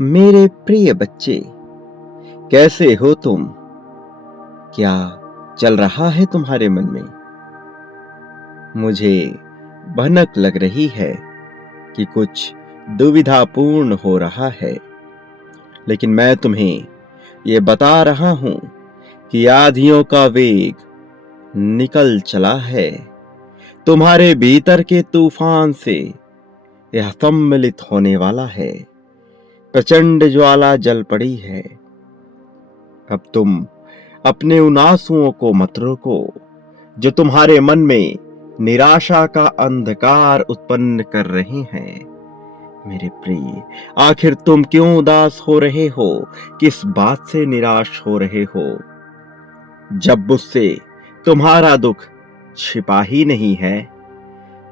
मेरे प्रिय बच्चे, कैसे हो तुम? क्या चल रहा है तुम्हारे मन में? मुझे भनक लग रही है कि कुछ दुविधापूर्ण हो रहा है, लेकिन मैं तुम्हें ये बता रहा हूं कि आंधियों का वेग निकल चला है। तुम्हारे भीतर के तूफान से यह सम्मिलित होने वाला है। प्रचंड ज्वाला जल पड़ी है। अब तुम अपने उन आंसुओं को मत रोको जो तुम्हारे मन में निराशा का अंधकार उत्पन्न कर रहे हैं। मेरे प्रिय, आखिर तुम क्यों उदास हो रहे हो? किस बात से निराश हो रहे हो? जब मुझसे तुम्हारा दुख छिपा ही नहीं है,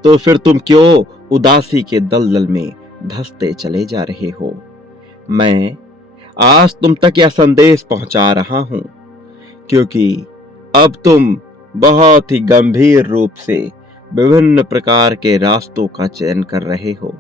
तो फिर तुम क्यों उदासी के दलदल में धंसते चले जा रहे हो? मैं आज तुम तक यह संदेश पहुंचा रहा हूं, क्योंकि अब तुम बहुत ही गंभीर रूप से विभिन्न प्रकार के रास्तों का चयन कर रहे हो,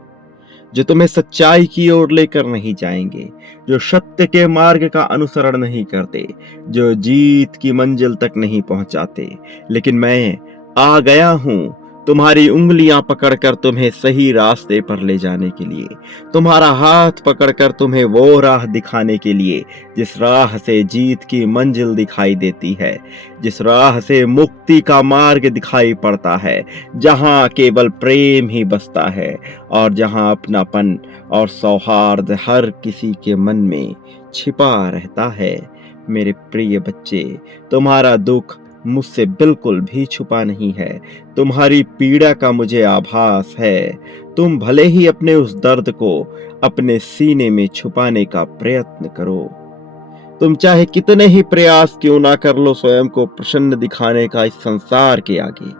जो तुम्हें सच्चाई की ओर लेकर नहीं जाएंगे, जो सत्य के मार्ग का अनुसरण नहीं करते, जो जीत की मंजिल तक नहीं पहुंचाते। लेकिन मैं आ गया हूं तुम्हारी उंगलियां पकड़कर तुम्हें सही रास्ते पर ले जाने के लिए, तुम्हारा हाथ पकड़कर तुम्हें वो राह दिखाने के लिए जिस राह से जीत की मंजिल दिखाई देती है, जिस राह से मुक्ति का मार्ग दिखाई पड़ता है, जहां केवल प्रेम ही बसता है और जहां अपनापन और सौहार्द हर किसी के मन में छिपा रहता है। मेरे प्रिय बच्चे, तुम्हारा दुख मुझसे बिल्कुल भी छुपा नहीं है। तुम्हारी पीड़ा का मुझे आभास है। तुम भले ही अपने उस दर्द को अपने सीने में छुपाने का प्रयत्न करो, तुम चाहे कितने ही प्रयास क्यों ना कर लो स्वयं को प्रसन्न दिखाने का इस संसार के आगे,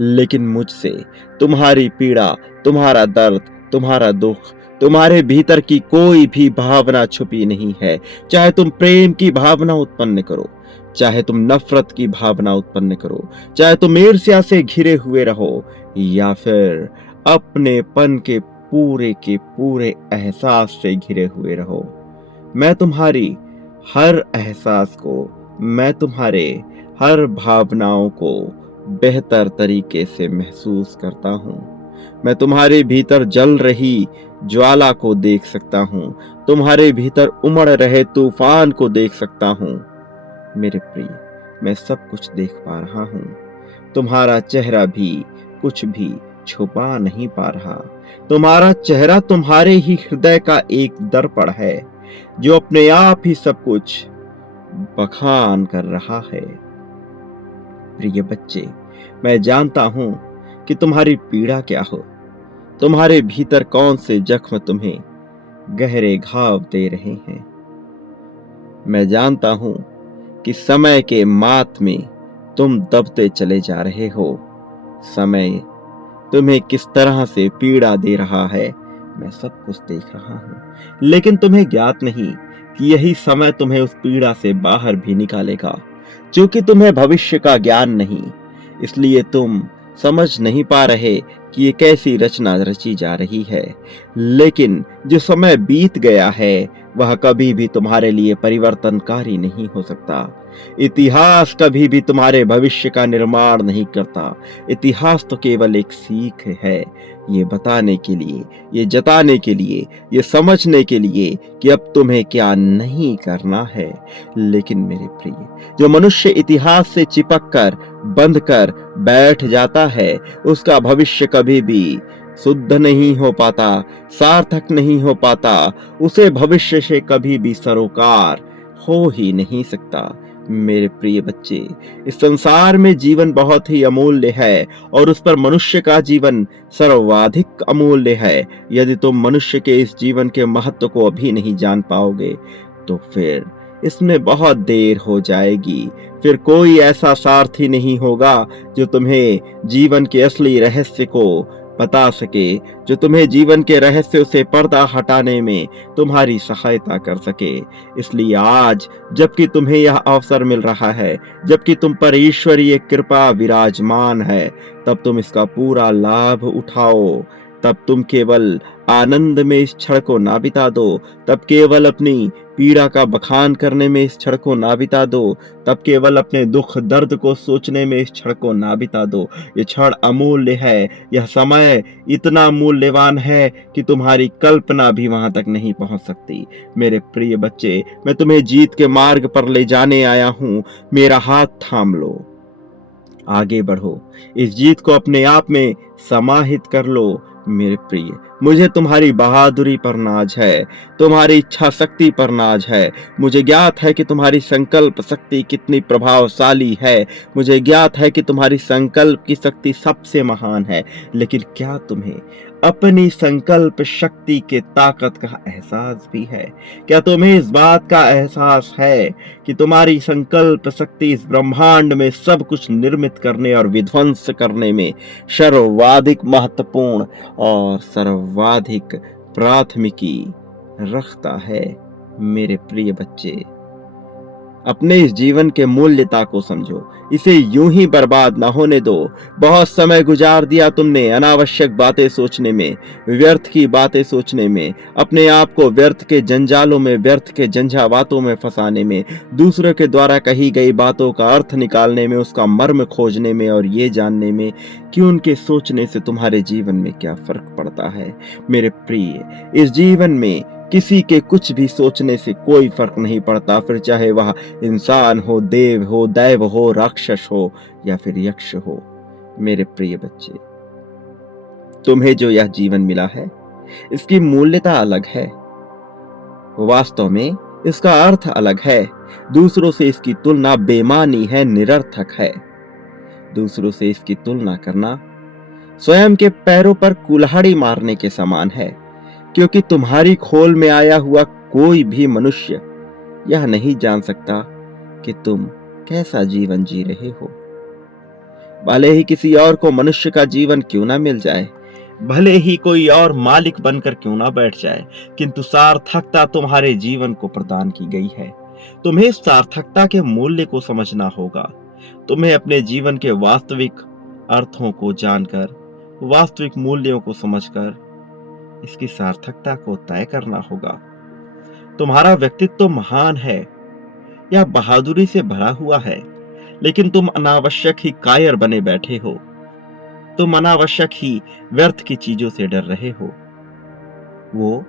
लेकिन मुझसे तुम्हारी पीड़ा, तुम्हारा दर्द, तुम्हारा दुख, तुम्हारे भीतर की कोई भी भावना छुपी नहीं है। चाहे तुम प्रेम की भावना उत्पन्न करो, चाहे तुम नफरत की भावना उत्पन्न करो, चाहे तुम ईर्ष्या से घिरे हुए रहो, या फिर अपनेपन के पूरे एहसास से घिरे हुए रहो, मैं तुम्हारी हर एहसास को, मैं तुम्हारे हर भावनाओं को बेहतर तरीके से महसूस करता हूँ। मैं तुम्हारे भीतर जल रही ज्वाला को देख सकता हूँ, तुम्हारे भीतर उमड़ रहे तूफान को देख सकता हूँ। मेरे प्रिय, मैं सब कुछ देख पा रहा हूँ। तुम्हारा चेहरा भी कुछ भी छुपा नहीं पा रहा। तुम्हारा चेहरा तुम्हारे ही हृदय का एक दर्पण है, जो अपने आप ही सब कुछ बखान कर रहा है। प्रिय बच्चे, मैं जानता हूं कि तुम्हारी पीड़ा क्या हो, तुम्हारे भीतर कौन से जख्म तुम्हें गहरे घाव दे रहे हैं। मैं जानता हूं कि समय के मात में तुम दबते चले जा रहे हो। समय तुम्हें किस तरह से पीड़ा दे रहा है, मैं सब कुछ देख रहा हूं, लेकिन तुम्हें ज्ञात नहीं कि यही समय तुम्हें उस पीड़ा से बाहर भी निकालेगा। क्योंकि तुम्हें भविष्य का ज्ञान नहीं, इसलिए तुम समझ नहीं पा रहे कि ये कैसी रचना रची जा रही है। लेकिन जो समय बीत गया है, वह कभी भी तुम्हारे लिए परिवर्तनकारी नहीं हो सकता। इतिहास कभी भी तुम्हारे भविष्य का निर्माण नहीं करता। इतिहास तो केवल एक सीख है, ये बताने के लिए, ये जताने के लिए, ये समझने के लिए कि अब तुम्हें क्या नहीं करना है। लेकिन मेरे प्रिय, जो मनुष्य इतिहास से चिपक कर बंध कर बैठ जाता है, उसका भविष्य कभी भी शुद्ध नहीं हो पाता, सार्थक नहीं हो पाता। उसे भविष्य से कभी भी सरोकार हो ही नहीं सकता। मेरे प्रिय बच्चे, इस संसार में जीवन बहुत ही अमूल्य है और उस पर मनुष्य का जीवन सर्वाधिक अमूल्य है। यदि तुम मनुष्य के इस जीवन के महत्व को अभी नहीं जान पाओगे, तो फिर इसमें बहुत देर हो जाएगी। फिर कोई ऐसा सारथी नहीं होगा जो तुम्हें जीवन के असली रहस्य को बता सके, जो तुम्हें जीवन के रहस्यों से पर्दा हटाने में तुम्हारी सहायता कर सके। इसलिए आज जबकि तुम्हें यह अवसर मिल रहा है, जबकि तुम पर ईश्वरीय कृपा विराजमान है, तब तुम इसका पूरा लाभ उठाओ, तब तुम केवल आनंद में इस क्षण को ना बिता दो, तब केवल अपनी पीड़ा का बखान करने में इस क्षण को ना बिता दो, तब केवल अपने दुख दर्द को सोचने में इस क्षण को ना बिता दो। ये क्षण अमूल्य है, यह समय इतना मूल्यवान है कि तुम्हारी कल्पना भी वहां तक नहीं पहुंच सकती। मेरे प्रिय बच्चे, मैं तुम्हें जीत के मार्ग पर ले जाने आया हूं। मेरा हाथ थाम लो, आगे बढ़ो, इस जीत को अपने आप में समाहित कर लो। मेरे प्रिय, मुझे तुम्हारी बहादुरी पर नाज है, तुम्हारी इच्छा शक्ति पर नाज है। मुझे ज्ञात है कि तुम्हारी संकल्प शक्ति कितनी प्रभावशाली है। मुझे ज्ञात है कि तुम्हारी संकल्प की शक्ति सबसे महान है। लेकिन क्या तुम्हें अपनी संकल्प शक्ति के ताकत का एहसास भी है? क्या तुम्हें इस बात का एहसास है कि तुम्हारी संकल्प शक्ति इस ब्रह्मांड में सब कुछ निर्मित करने और विध्वंस करने में सर्वाधिक महत्वपूर्ण और सर्वाधिक प्राथमिकी रखता है? मेरे प्रिय बच्चे, अपने इस जीवन के मूल्यता को समझो, इसे यूं ही बर्बाद ना होने दो। बहुत समय गुजार दिया तुमने अनावश्यक बातें सोचने में, व्यर्थ की बातें सोचने में, अपने आप को व्यर्थ के जंजालों में, व्यर्थ के झंझावातों में फंसाने में, दूसरों के द्वारा कही गई बातों का अर्थ निकालने में, उसका मर्म खोजने में और ये जानने में कि उनके सोचने से तुम्हारे जीवन में क्या फर्क पड़ता है। मेरे प्रिय, इस जीवन में किसी के कुछ भी सोचने से कोई फर्क नहीं पड़ता, फिर चाहे वह इंसान हो, देव हो, दैव हो, राक्षस हो या फिर यक्ष हो। मेरे प्रिय बच्चे, तुम्हें जो यह जीवन मिला है, इसकी मूल्यता अलग है, वास्तव में इसका अर्थ अलग है। दूसरों से इसकी तुलना बेमानी है, निरर्थक है। दूसरों से इसकी तुलना करना स्वयं के पैरों पर कुल्हाड़ी मारने के समान है, क्योंकि तुम्हारी खोल में आया हुआ कोई भी मनुष्य यह नहीं जान सकता कि तुम कैसा जीवन जी रहे हो। भले ही किसी और को मनुष्य का जीवन क्यों ना मिल जाए, भले ही कोई और मालिक बनकर क्यों ना बैठ जाए, किंतु सार्थकता तुम्हारे जीवन को प्रदान की गई है। तुम्हें सार्थकता के मूल्य को समझना होगा। तुम्हें अपने जीवन के वास्तविक अर्थों को जानकर, वास्तविक मूल्यों को समझकर इसकी सार्थकता को तय करना होगा। तुम्हारा व्यक्तित्व महान है या बहादुरी से भरा हुआ है, लेकिन तुम अनावश्यक ही कायर बने बैठे हो। तुम अनावश्यक ही व्यर्थ की चीजों से डर रहे हो। वो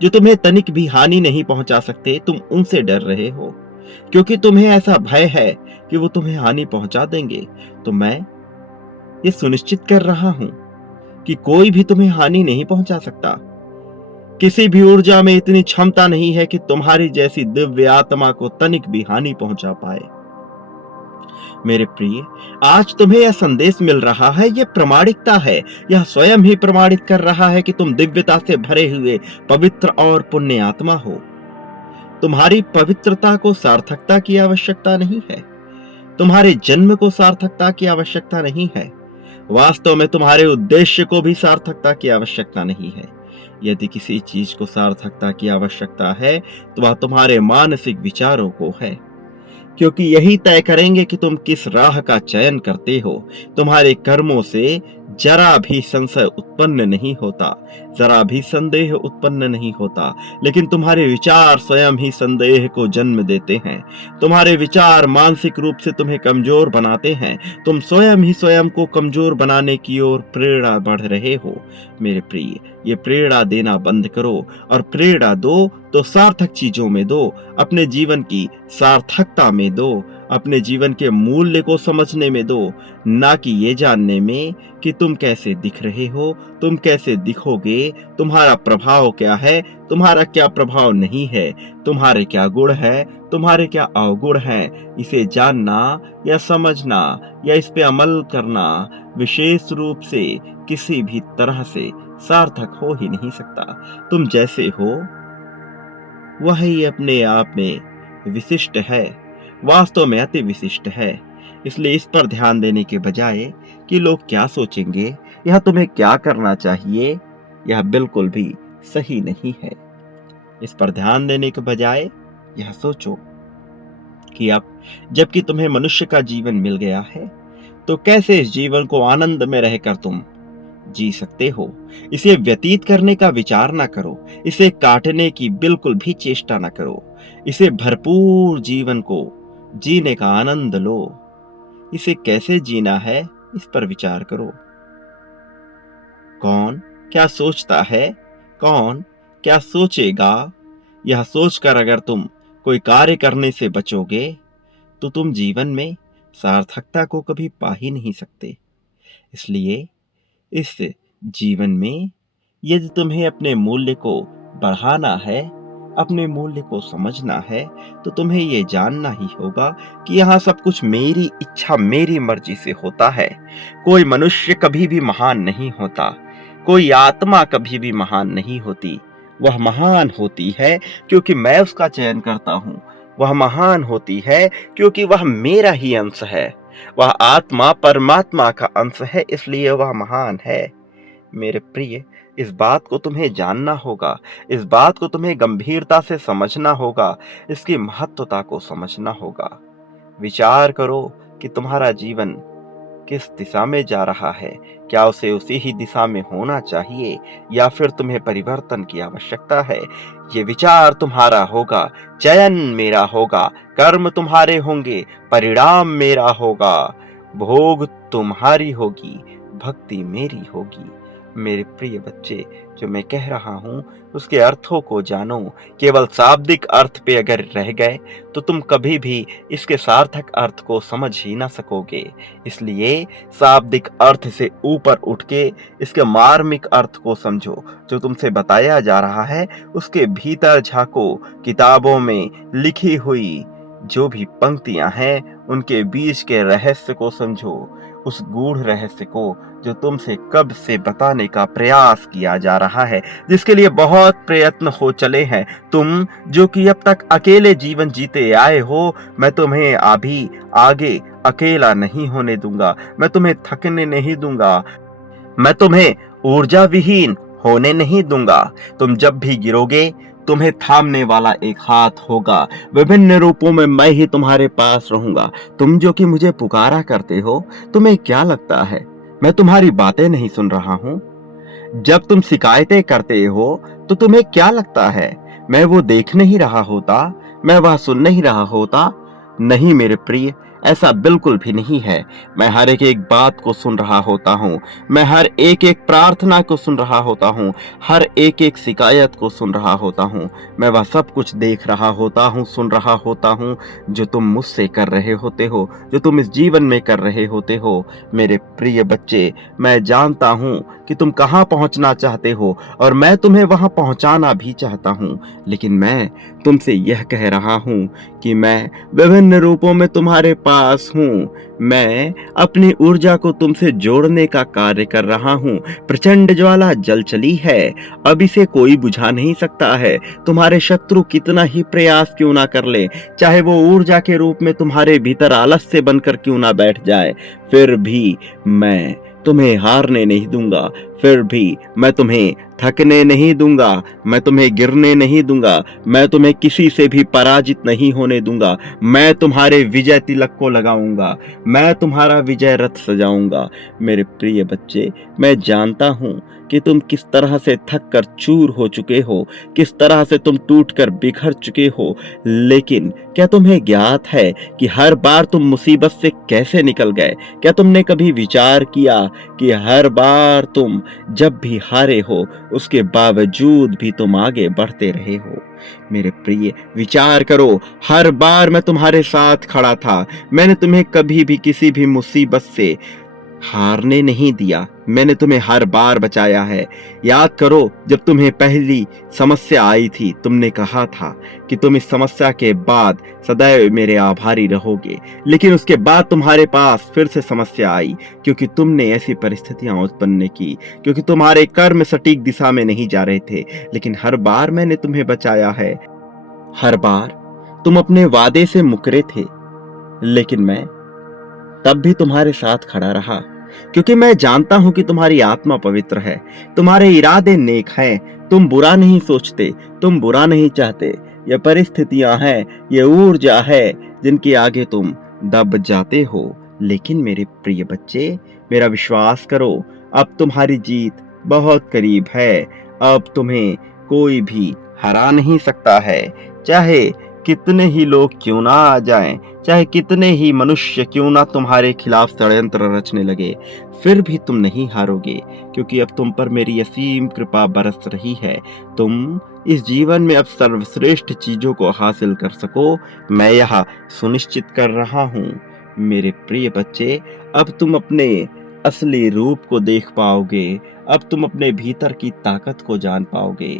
जो तुम्हें तनिक भी हानि नहीं पहुंचा सकते, तुम उनसे डर रहे हो, क्योंकि तुम्हें ऐसा भय है कि वो तुम्हें हानि पहुंचा देंगे। तो मैं ये सुनिश्चित कर रहा हूं कि कोई भी तुम्हें हानि नहीं पहुंचा सकता। किसी भी ऊर्जा में इतनी क्षमता नहीं है कि तुम्हारी जैसी दिव्य आत्मा को तनिक भी हानि पहुंचा पाए। मेरे प्रिय, आज तुम्हें यह संदेश मिल रहा है, यह प्रामाणिकता है। यह स्वयं ही प्रमाणित कर रहा है कि तुम दिव्यता से भरे हुए पवित्र और पुण्य आत्मा हो। तुम्हारी पवित्रता को सार्थकता की आवश्यकता नहीं है। तुम्हारे जन्म को सार्थकता की आवश्यकता नहीं है। वास्तव में तुम्हारे उद्देश्य को भी सार्थकता की आवश्यकता नहीं है। यदि किसी चीज को सार्थकता की आवश्यकता है तो वह तुम्हारे मानसिक विचारों को है, क्योंकि यही तय करेंगे कि तुम किस राह का चयन करते हो। तुम्हारे कर्मों से जरा भी संशय उत्पन्न नहीं होता, जरा भी संदेह उत्पन्न नहीं होता, लेकिन तुम्हारे विचार स्वयं ही संदेह को जन्म देते हैं। तुम्हारे विचार मानसिक रूप से तुम्हें कमजोर बनाते हैं। तुम स्वयं ही स्वयं को कमजोर बनाने की ओर प्रेरणा बढ़ रहे हो। मेरे प्रिय, ये प्रेरणा देना बंद करो और प्रेरणा दो तो सार्थक चीजों में दो, अपने जीवन की सार्थकता में दो, अपने जीवन के मूल्य को समझने में दो, ना कि ये जानने में कि तुम कैसे दिख रहे हो, तुम कैसे दिखोगे, तुम्हारा प्रभाव क्या है, तुम्हारा क्या प्रभाव नहीं है, तुम्हारे क्या गुण है, तुम्हारे क्या अवगुण है। इसे जानना या समझना या इस पे अमल करना विशेष रूप से किसी भी तरह से सार्थक हो ही नहीं सकता। तुम जैसे हो वही अपने आप में विशिष्ट है, वास्तव में अति विशिष्ट है। इसलिए इस पर ध्यान देने के बजाय कि लोग क्या सोचेंगे या तुम्हें क्या करना चाहिए, यह बिल्कुल भी सही नहीं है। इस पर ध्यान देने के बजाय यह सोचो कि अब जबकि तुम्हें मनुष्य का जीवन मिल गया है, तो कैसे इस जीवन को आनंद में रहकर तुम जी सकते हो। इसे व्यतीत करने का विचार ना करो, इसे काटने की बिल्कुल भी चेष्टा ना करो। इसे भरपूर जीवन को जीने का आनंद लो। इसे कैसे जीना है, इस पर विचार करो। कौन क्या सोचता है, कौन क्या सोचेगा, यह सोचकर अगर तुम कोई कार्य करने से बचोगे तो तुम जीवन में सार्थकता को कभी पा ही नहीं सकते। इसलिए इस जीवन में यदि तुम्हें अपने मूल्य को बढ़ाना है, अपने मूल्य को समझना है, तो तुम्हें ये जानना ही होगा कि यहाँ सब कुछ मेरी इच्छा, मेरी मर्जी से होता है। कोई मनुष्य कभी भी महान नहीं होता, कोई आत्मा कभी भी महान नहीं होती। वह महान होती है क्योंकि मैं उसका चयन करता हूँ। वह महान होती है क्योंकि वह मेरा ही अंश है। वह आत्मा परमात्मा का अंश है, इसलिए वह महान है। मेरे प्रिय, इस बात को तुम्हें जानना होगा, इस बात को तुम्हें गंभीरता से समझना होगा, इसकी महत्वता को समझना होगा। विचार करो कि तुम्हारा जीवन किस दिशा में जा रहा है। क्या उसे उसी ही दिशा में होना चाहिए या फिर तुम्हें परिवर्तन की आवश्यकता है? ये विचार तुम्हारा होगा, चयन मेरा होगा, कर्म तुम्हारे होंगे, परिणाम मेरा होगा, भोग तुम्हारी होगी, भक्ति मेरी होगी। मेरे प्रिय बच्चे, जो मैं कह रहा हूँ उसके अर्थों को जानो। केवल शाब्दिक अर्थ पे अगर रह गए तो तुम कभी भी इसके सार्थक अर्थ को समझ ही ना सकोगे। इसलिए शाब्दिक अर्थ से ऊपर उठ के इसके मार्मिक अर्थ को समझो। जो तुमसे बताया जा रहा है उसके भीतर झांको। किताबों में लिखी हुई जो भी पंक्तियां हैं उनके बीच के रहस्य को समझो, उस गूढ़ रहस्य को जो तुमसे कब से बताने का प्रयास किया जा रहा है, जिसके लिए बहुत प्रयत्न हो चले हैं। तुम जो कि अब तक अकेले जीवन जीते आए हो, मैं तुम्हें अभी आगे अकेला नहीं होने दूंगा। मैं तुम्हें थकने नहीं दूंगा, मैं तुम्हें ऊर्जा विहीन होने नहीं दूंगा। तुम जब भी गिरोगे तुम्हें थामने वाला एक हाथ होगा। विभिन्न रूपों में मैं ही तुम्हारे पास रहूंगा। तुम जो कि मुझे पुकारा करते हो, तुम्हें क्या लगता है मैं तुम्हारी बातें नहीं सुन रहा हूं? जब तुम शिकायतें करते हो तो तुम्हें क्या लगता है मैं वो देख नहीं रहा होता, मैं वह सुन नहीं रहा होता? नहीं मेरे प्रिय, ऐसा बिल्कुल भी नहीं है। मैं हर एक बात को सुन रहा होता हूँ, मैं हर एक प्रार्थना को सुन रहा होता हूँ, हर एक शिकायत को सुन रहा होता हूँ। मैं वह सब कुछ देख रहा होता हूँ, सुन रहा होता हूँ जो तुम मुझसे कर रहे होते हो, जो तुम इस जीवन में कर रहे होते हो। मेरे प्रिय बच्चे, मैं जानता हूँ कि तुम कहाँ पहुँचना चाहते हो और मैं तुम्हें वहाँ पहुँचाना भी चाहता हूँ, लेकिन मैं तुमसे यह कह रहा हूँ कि मैं विभिन्न रूपों में तुम्हारे पास हूँ। मैं अपनी ऊर्जा को तुमसे जोड़ने का कार्य कर रहा हूँ। प्रचंड ज्वाला जल चली है, अब इसे कोई बुझा नहीं सकता है। तुम्हारे शत्रु कितना ही प्रयास क्यों ना कर ले, चाहे वो ऊर्जा के रूप में तुम्हारे भीतर आलस्य बनकर क्यों ना बैठ जाए, फिर भी मैं तुम्हें हारने नहीं दूंगा, फिर भी मैं तुम्हें थकने नहीं दूंगा, मैं तुम्हें गिरने नहीं दूंगा, मैं तुम्हें किसी से भी पराजित नहीं होने दूंगा। मैं तुम्हारे विजय तिलक को लगाऊंगा, मैं तुम्हारा विजय रथ सजाऊंगा। मेरे प्रिय बच्चे, मैं जानता हूं कि तुम किस तरह से थक कर चूर हो चुके हो, किस तरह से तुम टूट कर बिखर चुके हो, लेकिन क्या तुम्हें ज्ञात है कि हर बार तुम मुसीबत से कैसे निकल गए? क्या तुमने कभी विचार किया कि हर बार तुम जब भी हारे हो उसके बावजूद भी तुम आगे बढ़ते रहे हो? मेरे प्रिय, विचार करो, हर बार मैं तुम्हारे साथ खड़ा था। मैंने तुम्हें कभी भी किसी भी मुसीबत से हारने नहीं दिया, मैंने तुम्हें हर बार बचाया है। याद करो, जब तुम्हें पहली समस्या आई थी तुमने कहा था कि तुम इस समस्या के बाद सदैव मेरे आभारी रहोगे, लेकिन उसके बाद तुम्हारे पास फिर से समस्या आई क्योंकि तुमने ऐसी परिस्थितियां उत्पन्न की, क्योंकि तुम्हारे कर्म सटीक दिशा में नहीं जा रहे थे। लेकिन हर बार मैंने तुम्हें बचाया है। हर बार तुम अपने वादे से मुकरे थे, लेकिन मैं तब भी तुम्हारे साथ खड़ा रहा, क्योंकि मैं जानता हूं कि तुम्हारी आत्मा पवित्र है, तुम्हारे इरादे नेक हैं, तुम बुरा नहीं सोचते, तुम बुरा नहीं चाहते। ये परिस्थितियां हैं, ये ऊर्जा है जिनके आगे तुम दब जाते हो। लेकिन मेरे प्रिय बच्चे, मेरा विश्वास करो, अब तुम्हारी जीत बहुत करीब है। अब तुम्हें कोई भी हरा नहीं सकता है। चाहे कितने ही लोग क्यों ना आ जाएं, चाहे कितने ही मनुष्य क्यों ना तुम्हारे खिलाफ षड्यंत्र रचने लगे, फिर भी तुम नहीं हारोगे, क्योंकि अब तुम पर मेरी असीम कृपा बरस रही है। तुम इस जीवन में अब सर्वश्रेष्ठ चीजों को हासिल कर सको, मैं यह सुनिश्चित कर रहा हूँ। मेरे प्रिय बच्चे, अब तुम अपने असली रूप को देख पाओगे। अब तुम अपने भीतर की ताकत को जान पाओगे।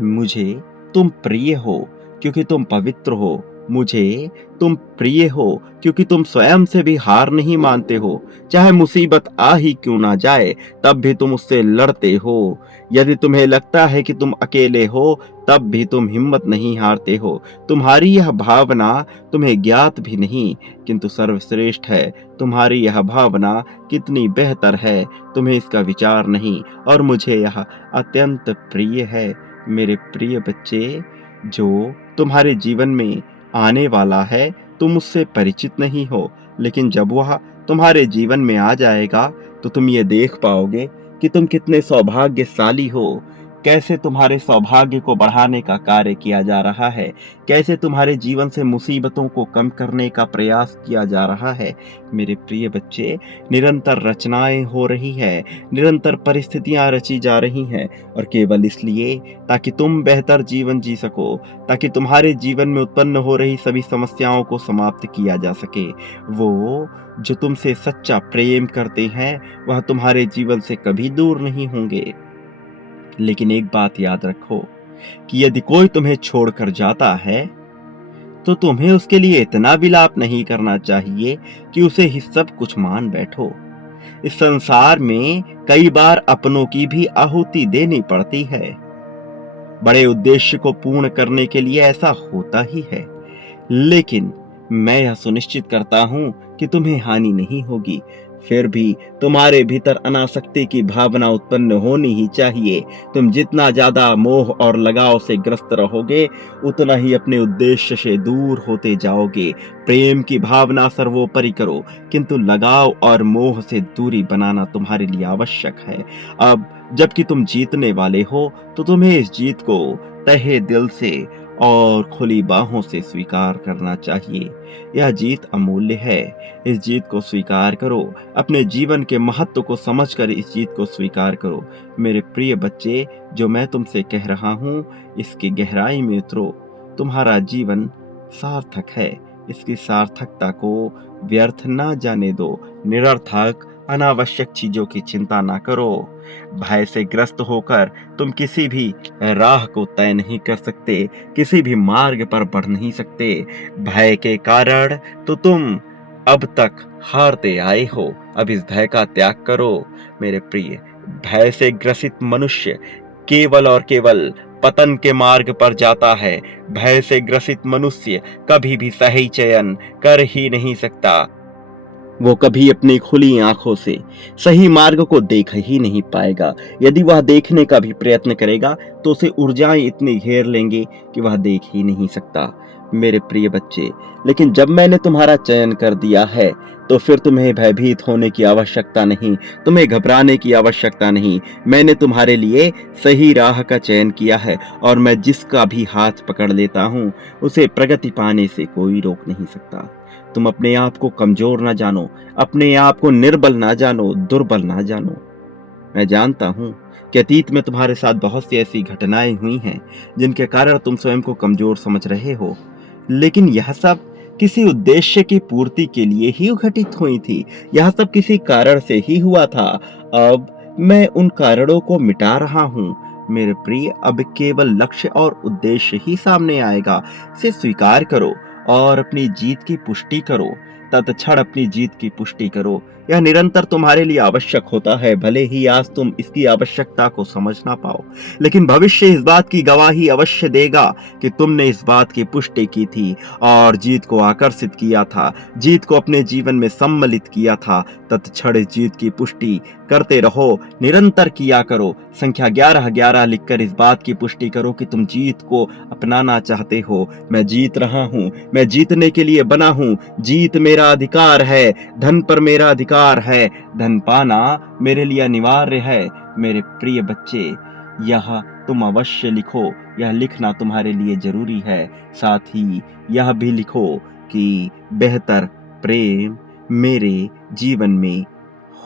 मुझे तुम प्रिय हो क्योंकि तुम पवित्र हो। मुझे तुम प्रिय हो क्योंकि तुम स्वयं से भी हार नहीं मानते हो। चाहे मुसीबत आ ही क्यों ना जाए, तब भी तुम उससे लड़ते हो। यदि तुम्हें लगता है कि तुम अकेले हो, तब भी तुम हिम्मत नहीं हारते हो। तुम्हारी यह भावना तुम्हें ज्ञात भी नहीं, किंतु सर्वश्रेष्ठ है। तुम्हारी यह भावना कितनी बेहतर है, तुम्हें इसका विचार नहीं, और मुझे यह अत्यंत प्रिय है। मेरे प्रिय बच्चे, जो तुम्हारे जीवन में आने वाला है, तुम उससे परिचित नहीं हो, लेकिन जब वह तुम्हारे जीवन में आ जाएगा तो तुम ये देख पाओगे कि तुम कितने सौभाग्यशाली हो। कैसे तुम्हारे सौभाग्य को बढ़ाने का कार्य किया जा रहा है, कैसे तुम्हारे जीवन से मुसीबतों को कम करने का प्रयास किया जा रहा है। मेरे प्रिय बच्चे, निरंतर रचनाएं हो रही है, निरंतर परिस्थितियां रची जा रही हैं, और केवल इसलिए ताकि तुम बेहतर जीवन जी सको, ताकि तुम्हारे जीवन में उत्पन्न हो रही सभी समस्याओं को समाप्त किया जा सके। वो जो तुमसे सच्चा प्रेम करते हैं, वह तुम्हारे जीवन से कभी दूर नहीं होंगे। लेकिन एक बात याद रखो कि यदि कोई तुम्हें छोड़कर जाता है, तो तुम्हें उसके लिए इतना विलाप नहीं करना चाहिए कि उसे ही सब कुछ मान बैठो। इस संसार में कई बार अपनों की भी आहुति देनी पड़ती है। बड़े उद्देश्य को पूर्ण करने के लिए ऐसा होता ही है। लेकिन मैं यह सुनिश्चित करता हूं कि तुम्हें हानि नहीं होगी। फिर भी तुम्हारे भीतर अनासक्ति की भावना उत्पन्न होनी ही चाहिए। तुम जितना ज्यादा मोह और लगाव से ग्रस्त रहोगे, उतना ही अपने उद्देश्य से दूर होते जाओगे। प्रेम की भावना सर्वोपरि करो, किंतु लगाव और मोह से दूरी बनाना तुम्हारे लिए आवश्यक है। अब जबकि तुम जीतने वाले हो, तो तुम्हें इस जीत को तहे दिल से और खुली बाहों से स्वीकार करना चाहिए। यह जीत अमूल्य है। इस जीत को स्वीकार करो। अपने जीवन के महत्व को समझकर इस जीत को स्वीकार करो। मेरे प्रिय बच्चे, जो मैं तुमसे कह रहा हूं, इसकी गहराई में उतरो। तुम्हारा जीवन सार्थक है। इसकी सार्थकता को व्यर्थ ना जाने दो। निरर्थक अनावश्यक चीजों की चिंता ना करो। भय से ग्रस्त होकर तुम किसी भी राह को तय नहीं कर सकते, किसी भी मार्ग पर बढ़ नहीं सकते। भय के कारण तो तुम अब तक हारते आए हो। अब इस भय का त्याग करो। मेरे प्रिय, भय से ग्रसित मनुष्य केवल और केवल पतन के मार्ग पर जाता है। भय से ग्रसित मनुष्य कभी भी सही चयन कर ही नहीं सकता। वो कभी अपनी खुली आंखों से सही मार्ग को देख ही नहीं पाएगा। यदि वह देखने का भी प्रयत्न करेगा, तो उसे ऊर्जाएं इतनी घेर लेंगे कि वह देख ही नहीं सकता। मेरे प्रिय बच्चे, लेकिन जब मैंने तुम्हारा चयन कर दिया है, तो फिर तुम्हें भयभीत होने की आवश्यकता नहीं, तुम्हें घबराने की आवश्यकता नहीं। मैंने तुम्हारे लिए सही राह का चयन किया है, और मैं जिसका भी हाथ पकड़ लेता हूँ, उसे प्रगति पाने से कोई रोक नहीं सकता। तुम अपने आप को कमजोर ना जानो, अपने आप को निर्बल ना जानो, दुर्बल ना जानो। मैं जानता हूं कि अतीत में तुम्हारे साथ बहुत सी ऐसी घटनाएं हुई हैं जिनके कारण तुम स्वयं को कमजोर समझ रहे हो, लेकिन यह सब किसी उद्देश्य की पूर्ति के लिए ही घटित हुई थी। यह सब किसी कारण से ही हुआ था। अब मैं उन कारणों को मिटा रहा हूं। मेरे प्रिय, अब केवल लक्ष्य और उद्देश्य ही सामने आएगा। इसे स्वीकार करो और अपनी जीत की पुष्टि करो। तत्क्षण अपनी जीत की पुष्टि करो। यह निरंतर तुम्हारे लिए आवश्यक होता है। भले ही आज तुम इसकी आवश्यकता को समझ ना पाओ, लेकिन भविष्य इस बात की गवाही अवश्य देगा कि तुमने इस बात की पुष्टि की थी और जीत को आकर्षित किया था, जीत को अपने जीवन में सम्मिलित किया था। तत्क्षण इस जीत की पुष्टि करते रहो, निरंतर किया करो। संख्या 1111 लिखकर इस बात की पुष्टि करो कि तुम जीत को अपनाना चाहते हो। मैं जीत रहा हूं, मैं जीतने के लिए बना हूं। जीत मेरा अधिकार है, धन पर मेरा अधिकार स्वीकार है, धन पाना मेरे लिए अनिवार्य है। मेरे प्रिय बच्चे, यह तुम अवश्य लिखो, यह लिखना तुम्हारे लिए जरूरी है। साथ ही यह भी लिखो कि बेहतर प्रेम मेरे जीवन में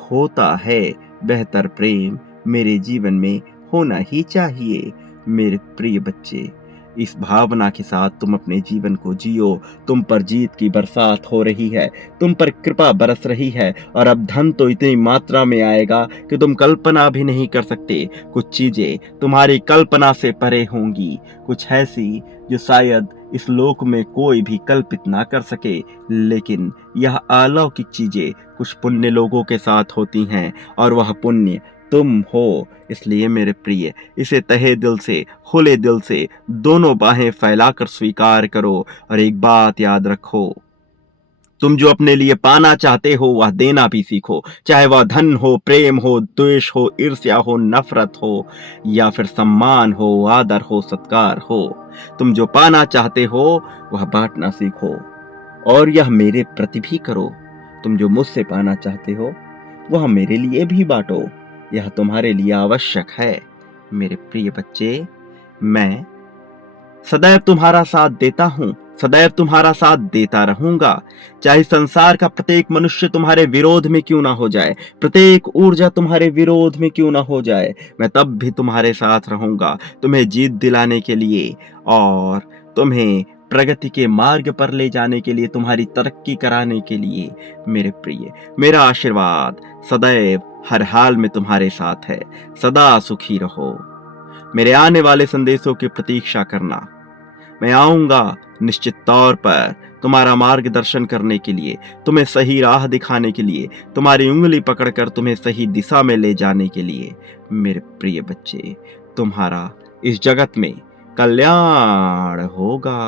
होता है, बेहतर प्रेम मेरे जीवन में होना ही चाहिए। मेरे प्रिय बच्चे, इस भावना के साथ तुम अपने जीवन को जियो। तुम पर जीत की बरसात हो रही है, तुम पर कृपा बरस रही है, और अब धन तो इतनी मात्रा में आएगा कि तुम कल्पना भी नहीं कर सकते। कुछ चीजें तुम्हारी कल्पना से परे होंगी, कुछ ऐसी जो शायद इस लोक में कोई भी कल्पित ना कर सके। लेकिन यह अलौकिक चीजें कुछ पुण्य लोगों के साथ होती हैं, और वह पुण्य तुम हो। इसलिए मेरे प्रिय, इसे तहे दिल से, खुले दिल से दोनों बाहें फैलाकर स्वीकार करो। और एक बात याद रखो, तुम जो अपने लिए पाना चाहते हो वह देना भी सीखो। चाहे वह धन हो, प्रेम हो, द्वेष हो, ईर्ष्या हो, नफरत हो, या फिर सम्मान हो, आदर हो, सत्कार हो। तुम जो पाना चाहते हो वह बांटना सीखो, और यह मेरे प्रति भी करो। तुम जो मुझसे पाना चाहते हो वह मेरे लिए भी बांटो, यह तुम्हारे लिए आवश्यक है। मेरे प्रिय बच्चे, मैं सदैव तुम्हारा साथ देता हूं, सदैव तुम्हारा साथ देता रहूंगा। चाहे संसार का प्रत्येक मनुष्य तुम्हारे विरोध में क्यों ना हो जाए, प्रत्येक ऊर्जा तुम्हारे विरोध में क्यों ना हो जाए, मैं तब भी तुम्हारे साथ रहूंगा, तुम्हें जीत दिलाने के लिए और तुम्हें प्रगति के मार्ग पर ले जाने के लिए, तुम्हारी तरक्की कराने के लिए। मेरे प्रिय, मेरा आशीर्वाद सदैव हर हाल में तुम्हारे साथ है। सदा सुखी रहो। मेरे आने वाले संदेशों की प्रतीक्षा करना। मैं आऊंगा निश्चित तौर पर तुम्हारा मार्गदर्शन करने के लिए, तुम्हें सही राह दिखाने के लिए, तुम्हारी उंगली पकड़कर तुम्हें सही दिशा में ले जाने के लिए। मेरे प्रिय बच्चे, तुम्हारा इस जगत में कल्याण होगा।